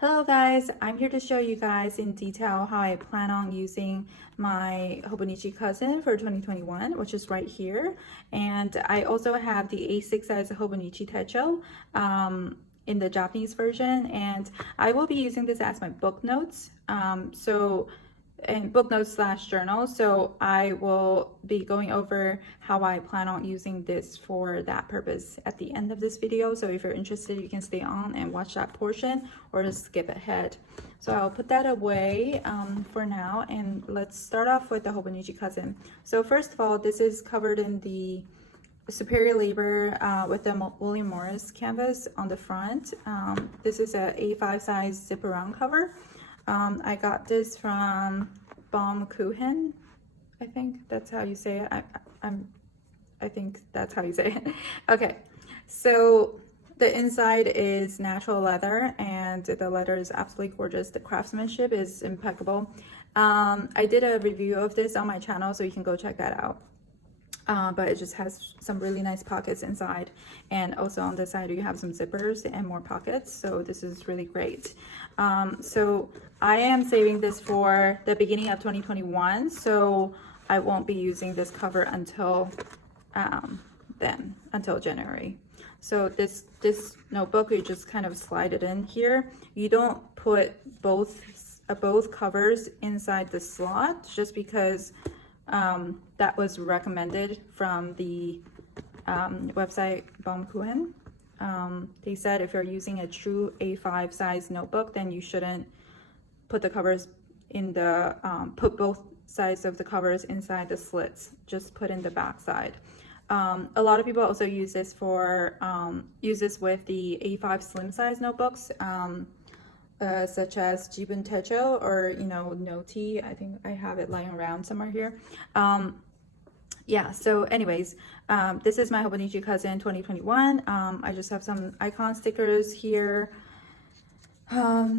Hello guys, I'm here to show you guys in detail how I plan on using my Hobonichi Cousin for 2021, which is right here. And I also have the A6 size Hobonichi Techo in the Japanese version, and I will be using this as my book notes. And book notes slash journal. So I will be going over how I plan on using this for that purpose at the end of this video. So if you're interested, you can stay on and watch that portion or just skip ahead. So I'll put that away for now, and let's start off with the Hobonichi Cousin. So first of all, this is covered in the Superior Labor with the William Morris canvas on the front. This is a A5 size zip around cover. I got this from Baumkuchen. I think that's how you say it. I think that's how you say it. Okay, so the inside is natural leather, and the leather is absolutely gorgeous. The craftsmanship is impeccable. I did a review of this on my channel, so you can go check that out. But it just has some really nice pockets inside, and also on the side you have some zippers and more pockets, so this is really great. So I am saving this for the beginning of 2021, so I won't be using this cover until until January. So this notebook, you just kind of slide it in here. You don't put both covers inside the slot, just because that was recommended from the website Baumkuchen. They said if you're using a true A5 size notebook, then you shouldn't put the covers in the put both sides of the covers inside the slits. Just put in the back side. A lot of people also use this for with the A5 slim size notebooks. Such as Keeping Techo or Nolty. I think I have it lying around somewhere here. Yeah, so anyways, this is my Hobonichi Cousin 2021. I just have some icon stickers here.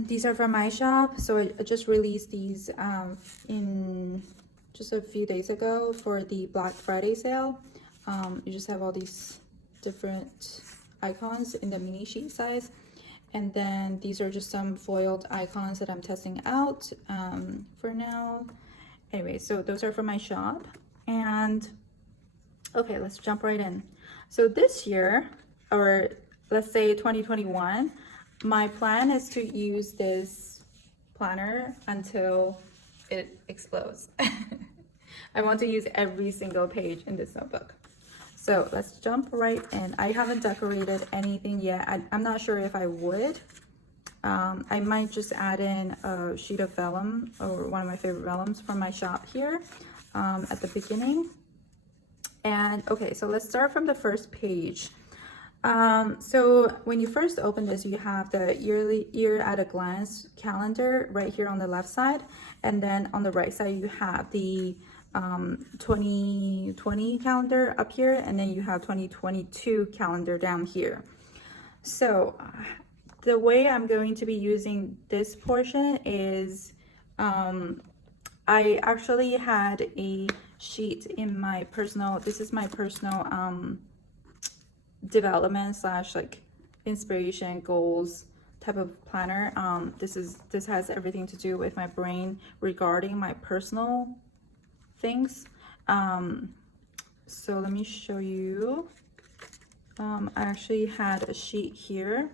These are from my shop, so I just released these in just a few days ago for the Black Friday sale. You just have all these different icons in the mini sheet size. And then these are just some foiled icons that I'm testing out for now. Anyway, so those are from my shop. And okay, let's jump right in. So this year, or let's say 2021, my plan is to use this planner until it explodes. I want to use every single page in this notebook. So let's jump right in. I haven't decorated anything yet. I'm not sure if I would. I might just add in a sheet of vellum, or one of my favorite vellums from my shop here at the beginning. And okay, so let's start from the first page. So when you first open this, you have the year at a glance calendar right here on the left side. And then on the right side, you have the 2020 calendar up here, and then you have 2022 calendar down here. So the way I'm going to be using this portion is I actually had a sheet in my personal, this is my personal development slash like inspiration goals type of planner. This has everything to do with my brain regarding my personal things. So let me show you. I actually had a sheet here.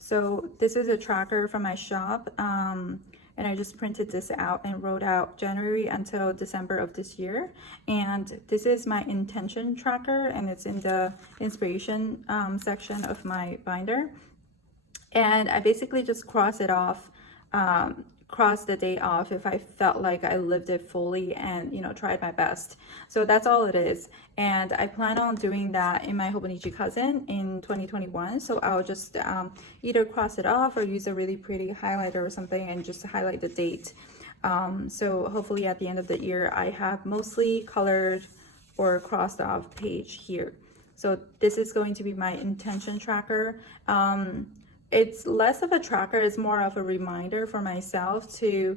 So this is a tracker from my shop, and I just printed this out and wrote out January until December of this year. And this is my intention tracker, and it's in the inspiration section of my binder. And I basically just cross it off, cross the day off if I felt like I lived it fully and tried my best. So that's all it is, and I plan on doing that in my Hobonichi Cousin in 2021. So I'll just either cross it off or use a really pretty highlighter or something and just highlight the date. So hopefully at the end of the year I have mostly colored or crossed off page here. So this is going to be my intention tracker. It's less of a tracker, it's more of a reminder for myself to,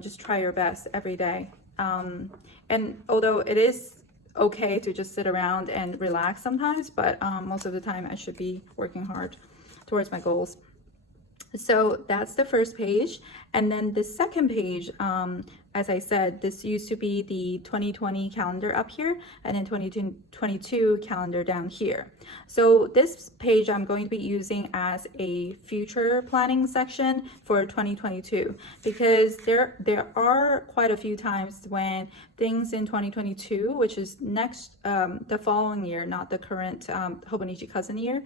just try your best every day. And although it is okay to just sit around and relax sometimes, but most of the time I should be working hard towards my goals. So that's the first page. And then the second page, as I said, this used to be the 2020 calendar up here and then 2022 calendar down here. So this page I'm going to be using as a future planning section for 2022 because there are quite a few times when things in 2022, which is next, the following year, not the current Hobonichi Cousin year,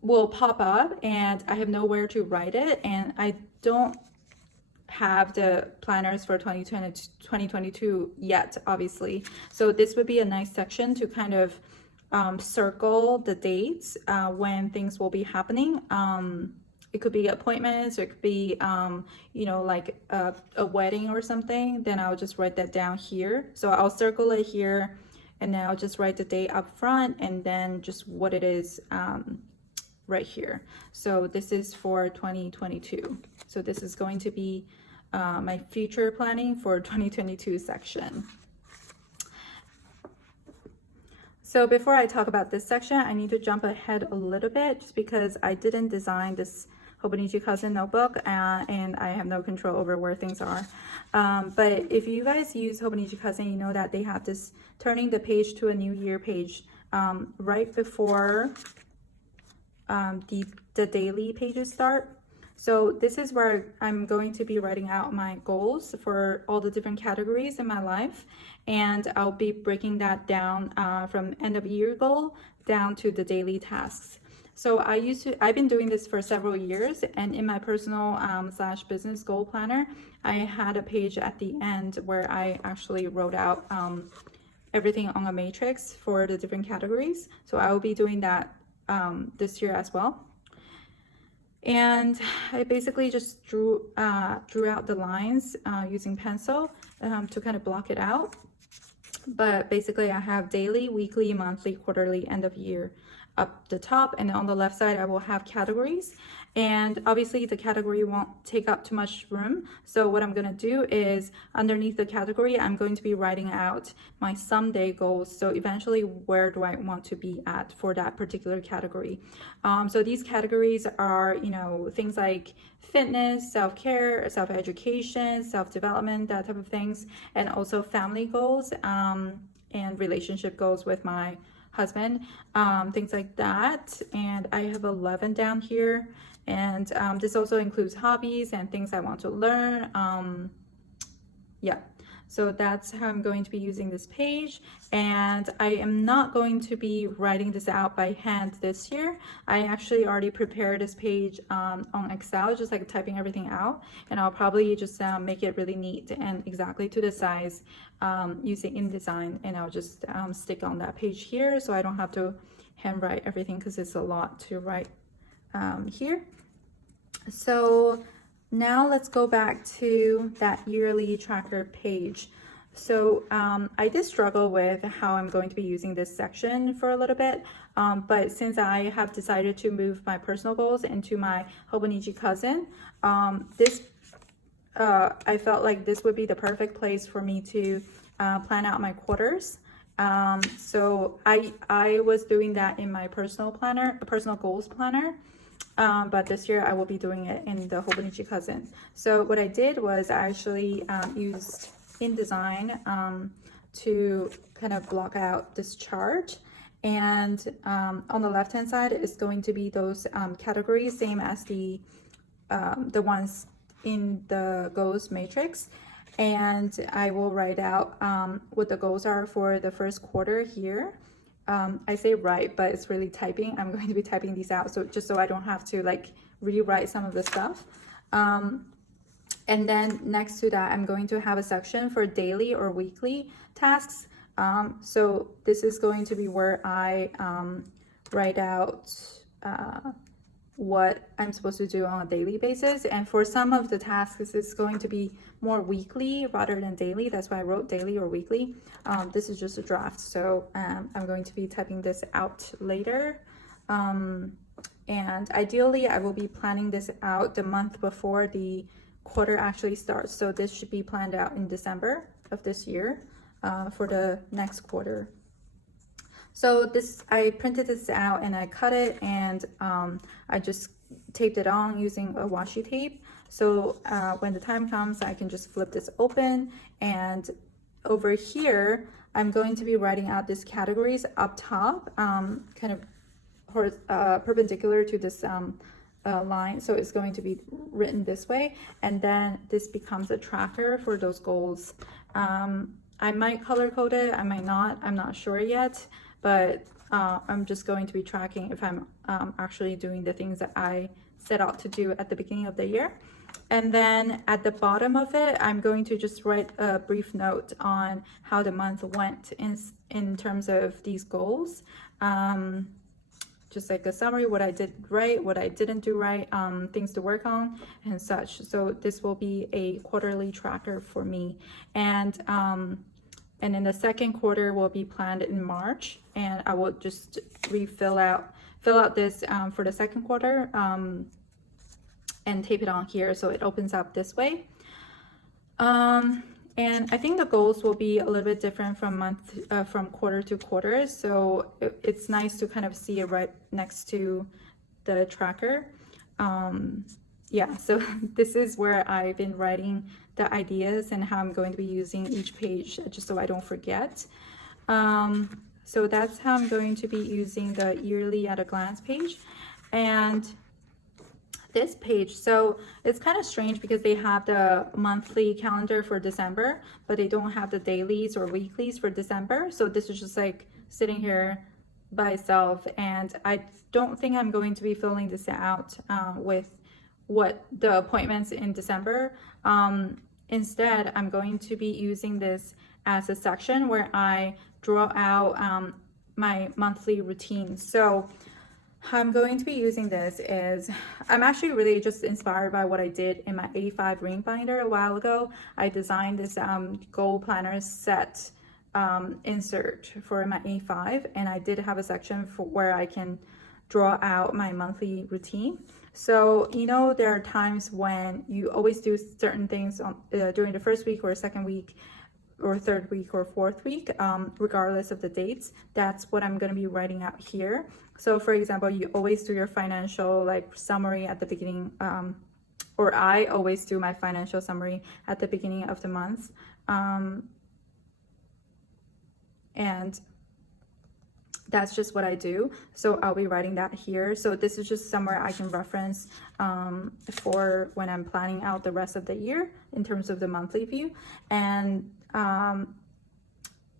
will pop up and I have nowhere to write it, and I don't have the planners for 2022 yet, obviously. So this would be a nice section to kind of circle the dates when things will be happening. It could be appointments, or it could be, you know, like a wedding or something. Then I'll just write that down here. So I'll circle it here, and then I'll just write the date up front and then just what it is right here. So this is for 2022. So this is going to be my future planning for 2022 section. So before I talk about this section, I need to jump ahead a little bit just because I didn't design this Hobonichi Cousin notebook and I have no control over where things are. But if you guys use Hobonichi Cousin, you know that they have this turning the page to a new year page right before the daily pages start. So this is where I'm going to be writing out my goals for all the different categories in my life, and I'll be breaking that down from end of year goal down to the daily tasks. So I've been doing this for several years, and in my personal / business goal planner, I had a page at the end where I actually wrote out everything on a matrix for the different categories. So I will be doing that this year as well. And I basically just drew out the lines using pencil to kind of block it out. But basically I have daily, weekly, monthly, quarterly, end of year up the top, and on the left side I will have categories, and obviously the category won't take up too much room. So what I'm going to do is underneath the category I'm going to be writing out my someday goals. So eventually where do I want to be at for that particular category. So these categories are, you know, things like fitness, self-care, self-education, self-development, that type of things, and also family goals and relationship goals with my husband, things like that. And I have 11 down here, and this also includes hobbies and things I want to learn. Yeah, so that's how I'm going to be using this page, and I am not going to be writing this out by hand this year. I actually already prepared this page on Excel, just like typing everything out, and I'll probably just make it really neat and exactly to the size using InDesign, and I'll just stick on that page here so I don't have to handwrite everything because it's a lot to write here. So now let's go back to that yearly tracker page. So I did struggle with how I'm going to be using this section for a little bit, but since I have decided to move my personal goals into my Hobonichi Cousin, I felt like this would be the perfect place for me to plan out my quarters. So I was doing that in my personal planner, personal goals planner. But this year I will be doing it in the Hobonichi Cousin. So what I did was I actually used InDesign to kind of block out this chart, and on the left hand side is going to be those categories, same as the ones in the goals matrix, and I will write out what the goals are for the first quarter here. I say write, but it's really typing. I'm going to be typing these out, so just so I don't have to like rewrite some of the stuff. And then next to that, I'm going to have a section for daily or weekly tasks. So this is going to be where I write out what I'm supposed to do on a daily basis. And for some of the tasks, it's going to be more weekly rather than daily. That's why I wrote daily or weekly. This is just a draft, so I'm going to be typing this out later. And ideally, I will be planning this out the month before the quarter actually starts. So this should be planned out in December of this year for the next quarter. So I printed this out and I cut it, and I just taped it on using a washi tape. So when the time comes, I can just flip this open, and over here, I'm going to be writing out these categories up top, kind of perpendicular to this line. So it's going to be written this way, and then this becomes a tracker for those goals. I might color code it, I might not, I'm not sure yet, but I'm just going to be tracking if I'm actually doing the things that I set out to do at the beginning of the year. And then at the bottom of it, I'm going to just write a brief note on how the month went in terms of these goals. Just like a summary, what I did right, what I didn't do right, things to work on and such. So this will be a quarterly tracker for me. And then the second quarter will be planned in March, and I will just fill out this for the second quarter and tape it on here so it opens up this way. And I think the goals will be a little bit different from quarter to quarter. So it's nice to kind of see it right next to the tracker. Yeah, so this is where I've been writing the ideas and how I'm going to be using each page, just so I don't forget. So that's how I'm going to be using the yearly at a glance page. And this page, so it's kind of strange because they have the monthly calendar for December, but they don't have the dailies or weeklies for December. So this is just like sitting here by itself, and I don't think I'm going to be filling this out with what the appointments in December. Instead, I'm going to be using this as a section where I draw out my monthly routine. So how I'm going to be using this is, I'm actually really just inspired by what I did in my 85 ring binder a while ago. I designed this goal planner set insert for my 85, and I did have a section for where I can draw out my monthly routine. So, you know, there are times when you always do certain things during the first week or second week or third week or fourth week, regardless of the dates. That's what I'm going to be writing out here. So for example, you always do your financial like summary at the beginning, or I always do my financial summary at the beginning of the month. And that's just what I do. So I'll be writing that here. So this is just somewhere I can reference for when I'm planning out the rest of the year in terms of the monthly view. And on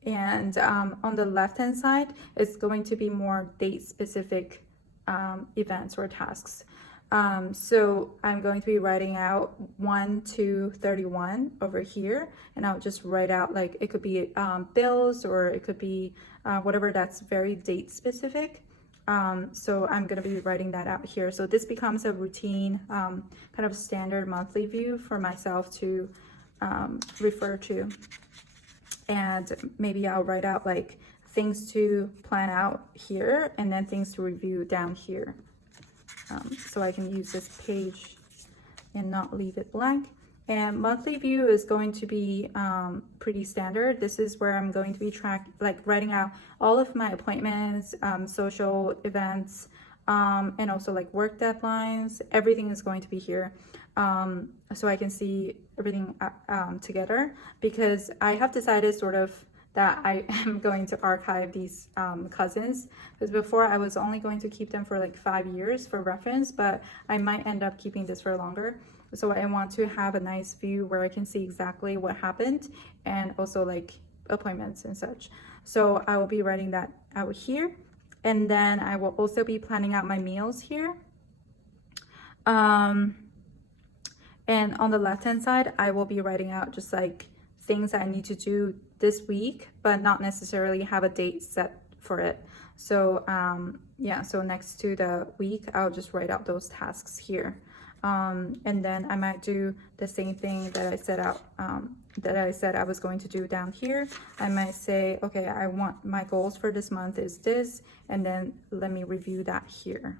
the left hand side, it's going to be more date specific events or tasks. So I'm going to be writing out 1 to 31 over here, and I'll just write out, like, it could be bills, or it could be whatever that's very date specific. So I'm going to be writing that out here. So this becomes a routine, kind of standard monthly view for myself to refer to. And maybe I'll write out like things to plan out here, and then things to review down here. So I can use this page and not leave it blank. And monthly view is going to be pretty standard. This is where I'm going to be writing out all of my appointments, social events, and also like work deadlines. Everything is going to be here. So I can see everything together, because I have decided sort of that I am going to archive these cousins, because before I was only going to keep them for like 5 years for reference, but I might end up keeping this for longer. So I want to have a nice view where I can see exactly what happened, and also like appointments and such. So I will be writing that out here, and then I will also be planning out my meals here. And on the left hand side, I will be writing out just like things I need to do this week, but not necessarily have a date set for it. So yeah, so next to the week, I'll just write out those tasks here. And then I might do the same thing that I set out, that I said I was going to do down here. I might say, okay, I want my goals for this month is this, and then let me review that here.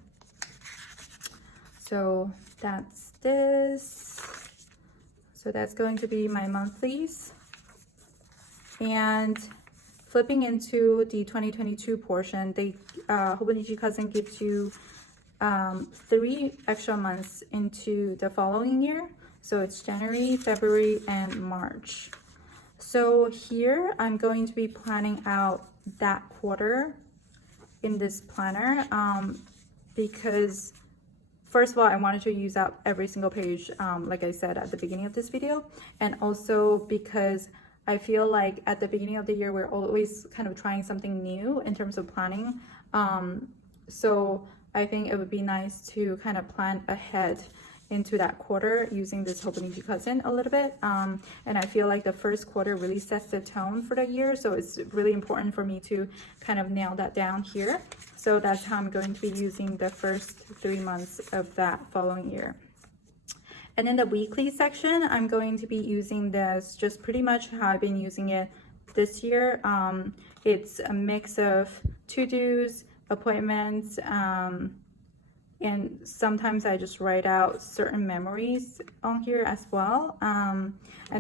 So that's this. So that's going to be my monthlies. And flipping into the 2022 portion, Hobonichi Cousin gives you 3 extra months into the following year. So it's January, February, and March. So here I'm going to be planning out that quarter in this planner because first of all, I wanted to use up every single page, like I said at the beginning of this video, and also because I feel like at the beginning of the year, we're always kind of trying something new in terms of planning. So I think it would be nice to kind of plan ahead into that quarter using this Hobonichi Cousin a little bit. And I feel like the first quarter really sets the tone for the year. So it's really important for me to kind of nail that down here. So that's how I'm going to be using the first 3 months of that following year. And in the weekly section, I'm going to be using this just pretty much how I've been using it this year. It's a mix of to-dos, appointments, and sometimes I just write out certain memories on here as well. And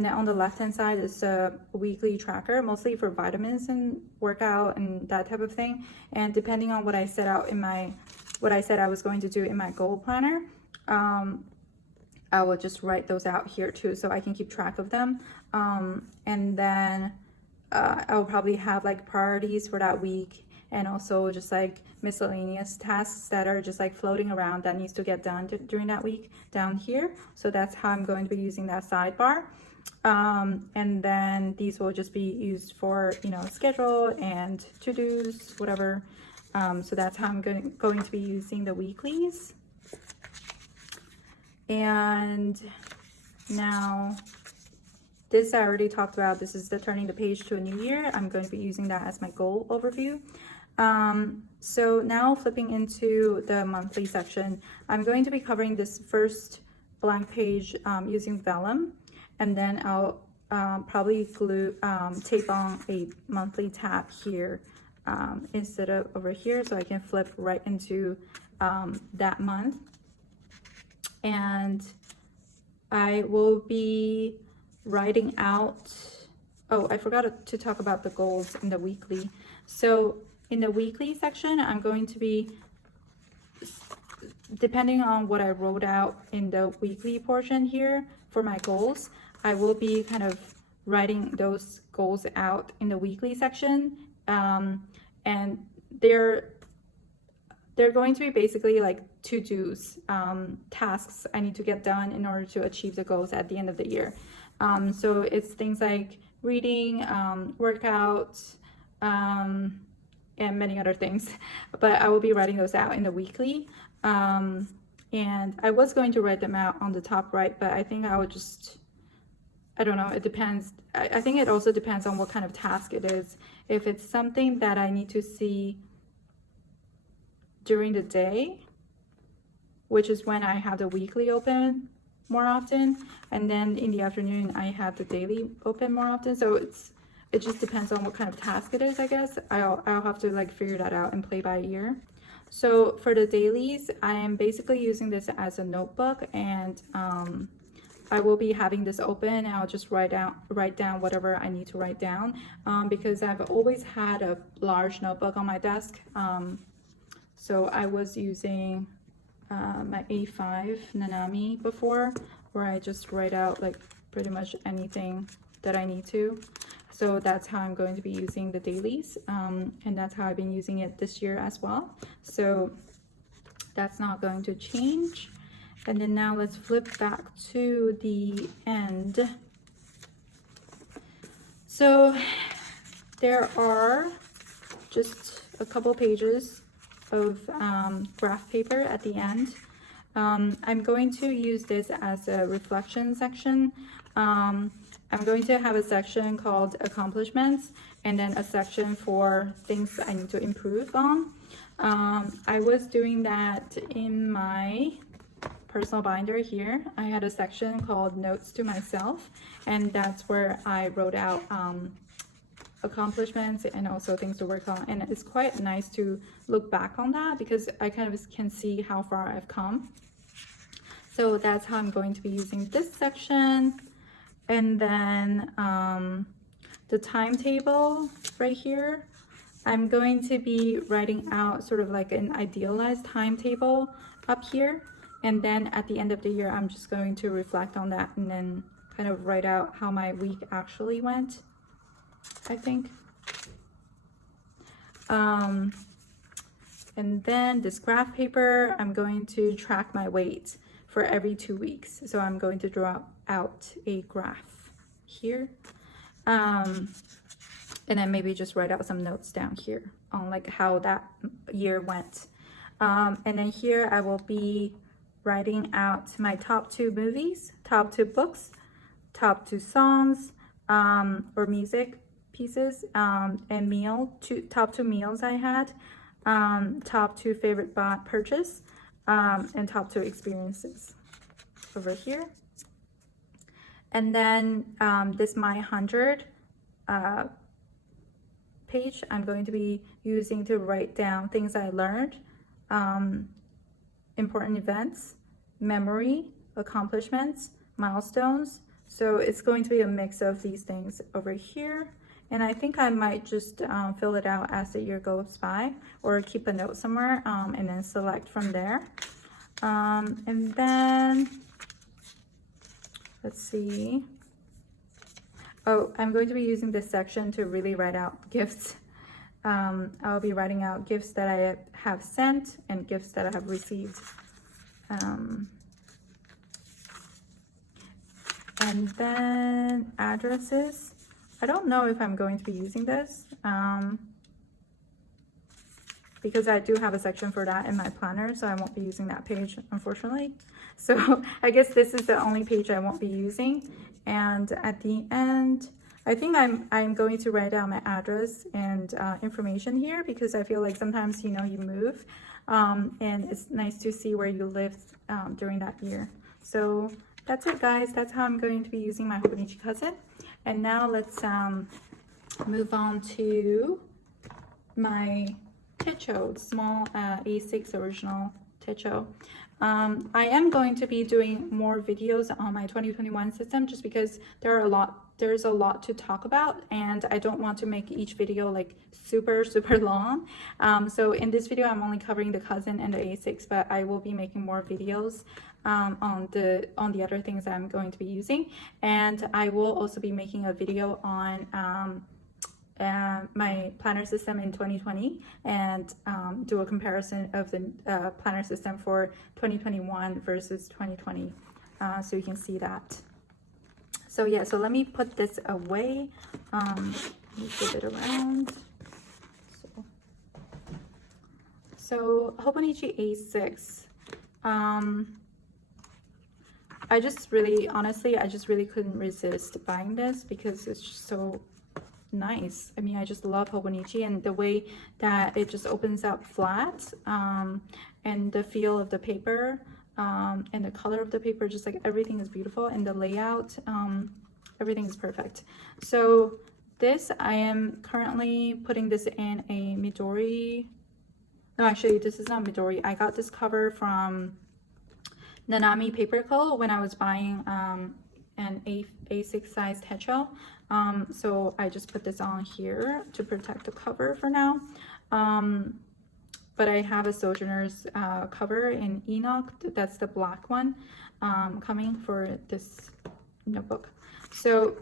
then on the left hand side is a weekly tracker, mostly for vitamins and workout and that type of thing. And depending on what I set out in what I said I was going to do in my goal planner, I will just write those out here too, so I can keep track of them. And then I'll probably have like priorities for that week, and also just like miscellaneous tasks that are just like floating around that needs to get done during that week down here. So that's how I'm going to be using that sidebar. And then these will just be used for, you know, schedule and to-dos, whatever. So that's how I'm going to be using the weeklies. And now this I already talked about. This is the turning the page to a new year. I'm going to be using that as my goal overview. So now flipping into the monthly section, I'm going to be covering this first blank page using vellum, and then I'll probably tape on a monthly tab here instead of over here, so I can flip right into that month. And I will be writing out, oh, I forgot to talk about the goals in the weekly. So in the weekly section, I'm going to be, depending on what I wrote out in the weekly portion here for my goals, I will be kind of writing those goals out in the weekly section. And they're going to be basically like to-dos, tasks I need to get done in order to achieve the goals at the end of the year. So it's things like reading, workouts, and many other things, but I will be writing those out in the weekly. And I was going to write them out on the top right, but I think I would just, I don't know, it depends. I think it also depends on what kind of task it is. If it's something that I need to see during the day, which is when I have the weekly open more often, and then in the afternoon I have the daily open more often. So it just depends on what kind of task it is, I guess. I'll have to like figure that out and play by ear. So for the dailies, I am basically using this as a notebook, and I will be having this open. I'll just write down whatever I need to write down, because I've always had a large notebook on my desk. So I was using my A5 Nanami before, where I just write out like pretty much anything that I need to. So that's how I'm going to be using the dailies, and that's how I've been using it this year as well. So that's not going to change. And then now let's flip back to the end. So there are just a couple pages of graph paper at the end. I'm going to use this as a reflection section. I'm going to have a section called accomplishments, and then a section for things I need to improve on. I was doing that in my personal binder here. I had a section called notes to myself, and that's where I wrote out accomplishments and also things to work on. And it's quite nice to look back on that because I kind of can see how far I've come. So that's how I'm going to be using this section. And then the timetable right here, I'm going to be writing out sort of like an idealized timetable up here. And then at the end of the year, I'm just going to reflect on that and then kind of write out how my week actually went, I think. And then this graph paper, I'm going to track my weight for every 2 weeks. So I'm going to draw out a graph here. And then maybe just write out some notes down here on like how that year went. And then here I will be writing out my top 2 movies, top 2 books, top 2 songs, or music pieces, and top 2 meals I had, top 2 favorite purchase, and top 2 experiences over here. And then this My 100 page I'm going to be using to write down things I learned, important events, memory, accomplishments, milestones. So it's going to be a mix of these things over here. And I think I might just fill it out as the year goes by, or keep a note somewhere, and then select from there. And then, let's see. Oh, I'm going to be using this section to really write out gifts. I'll be writing out gifts that I have sent and gifts that I have received. And then addresses. I don't know if I'm going to be using this, because I do have a section for that in my planner, so I won't be using that page, unfortunately. So I guess this is the only page I won't be using. And at the end, I think I'm going to write down my address and information here, because I feel like sometimes, you know, you move, and it's nice to see where you lived during that year. So that's it, guys. That's how I'm going to be using my Hobonichi Cousin. And now let's move on to my techo, small A6 original techo. I am going to be doing more videos on my 2021 system, just because there's a lot to talk about, and I don't want to make each video like super long. So in this video, I'm only covering the Cousin and the A6, but I will be making more videos on the other things I'm going to be using. And I will also be making a video on my planner system in 2020, and do a comparison of the planner system for 2021 versus 2020, so you can see that. So yeah, so let me put this away. Move it around. So Hobonichi A6. I just really, honestly, I just really couldn't resist buying this because it's just so nice. I mean, I just love Hobonichi, and the way that it just opens up flat, and the feel of the paper, and the color of the paper, just like everything is beautiful, and the layout, everything is perfect. So this, I am currently putting this in a Midori. No, actually, this is not Midori. I got this cover from Nanami Paper Co. when I was buying an A6 size techo. So I just put this on here to protect the cover for now. But I have a Sojourner's cover in Enoch. That's the black one, coming for this notebook. So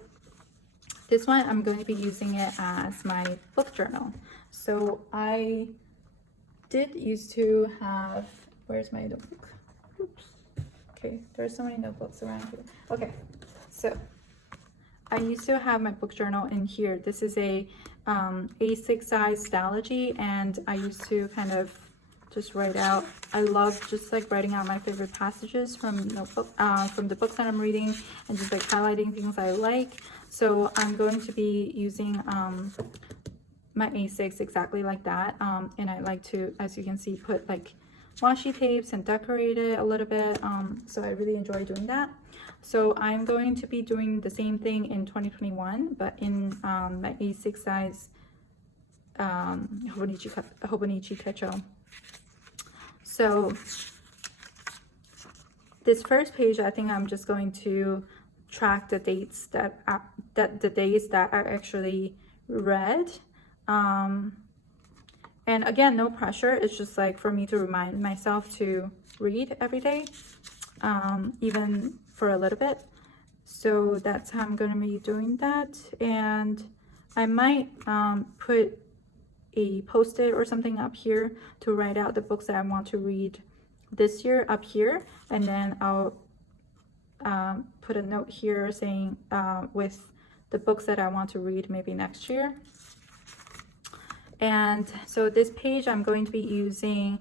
this one, I'm going to be using it as my book journal. So I did used to have, where's my notebook? Oops. Okay, there's so many notebooks around here. Okay, so I used to have my book journal in here. This is a A6 size Stylogy, and I used to kind of just write out. I love just like writing out my favorite passages from notebook, from the books that I'm reading, and just like highlighting things I like. So I'm going to be using my A6 exactly like that, and I like to, as you can see, put like washi tapes and decorate it a little bit, so I really enjoy doing that. So I'm going to be doing the same thing in 2021, but in my A6 size Hobonichi techo. So this first page, I think I'm just going to track the dates that the days that I actually read, And again, no pressure. It's just like for me to remind myself to read every day, even for a little bit. So that's how I'm going to be doing that. And I might put a post-it or something up here to write out the books that I want to read this year up here, and then I'll put a note here saying with the books that I want to read maybe next year. And so this page I'm going to be using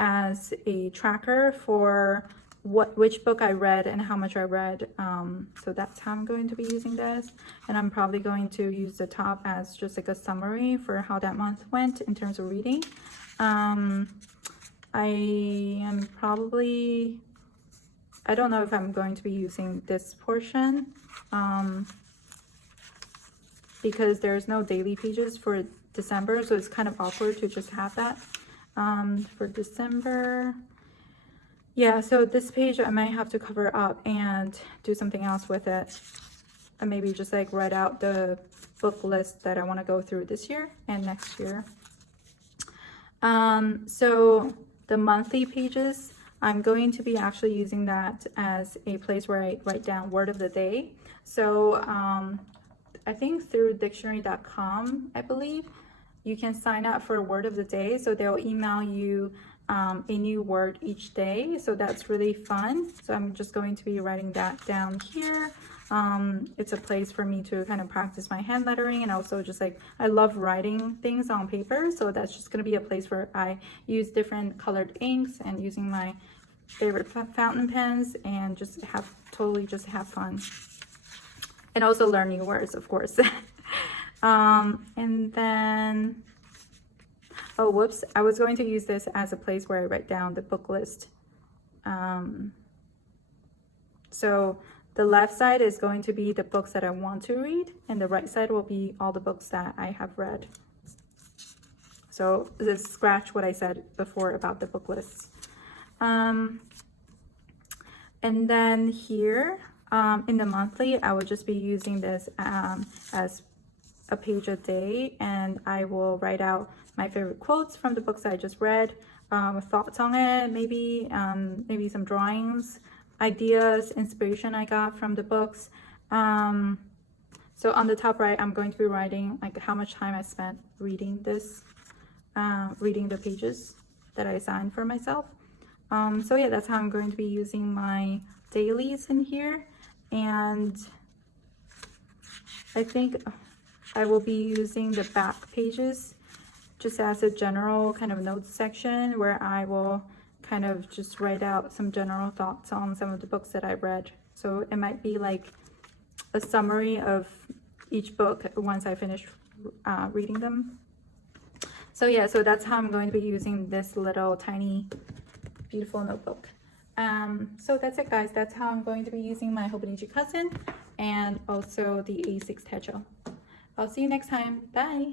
as a tracker for which book I read and how much I read. So that's how I'm going to be using this. And I'm probably going to use the top as just like a summary for how that month went in terms of reading. I am probably, I don't know if I'm going to be using this portion because there's no daily pages for December, so it's kind of awkward to just have that for December. Yeah, so this page I might have to cover up and do something else with it, and maybe just like write out the book list that I want to go through this year and next year. So the monthly pages, I'm going to be actually using that as a place where I write down word of the day. So I think through dictionary.com, I believe, you can sign up for a word of the day. So they'll email you a new word each day. So that's really fun. So I'm just going to be writing that down here. It's a place for me to kind of practice my hand lettering, and also just like I love writing things on paper, so that's just going to be a place where I use different colored inks and using my favorite fountain pens and just just have fun, and also learn new words, of course. And then, oh whoops, I was going to use this as a place where I write down the book list. So the left side is going to be the books that I want to read, and the right side will be all the books that I have read. So just scratch what I said before about the book lists. And then here in the monthly, I would just be using this as a page a day, and I will write out my favorite quotes from the books I just read, thoughts on it, maybe some drawings, ideas, inspiration I got from the books. So on the top right, I'm going to be writing like how much time I spent reading this, reading the pages that I assigned for myself. So yeah, that's how I'm going to be using my dailies in here. And I think I will be using the back pages just as a general kind of notes section where I will kind of just write out some general thoughts on some of the books that I read. So it might be like a summary of each book once I finish reading them. So yeah, so that's how I'm going to be using this little tiny beautiful notebook. So that's it, guys. That's how I'm going to be using my Hobonichi Cousin and also the A6 Techo. I'll see you next time. Bye.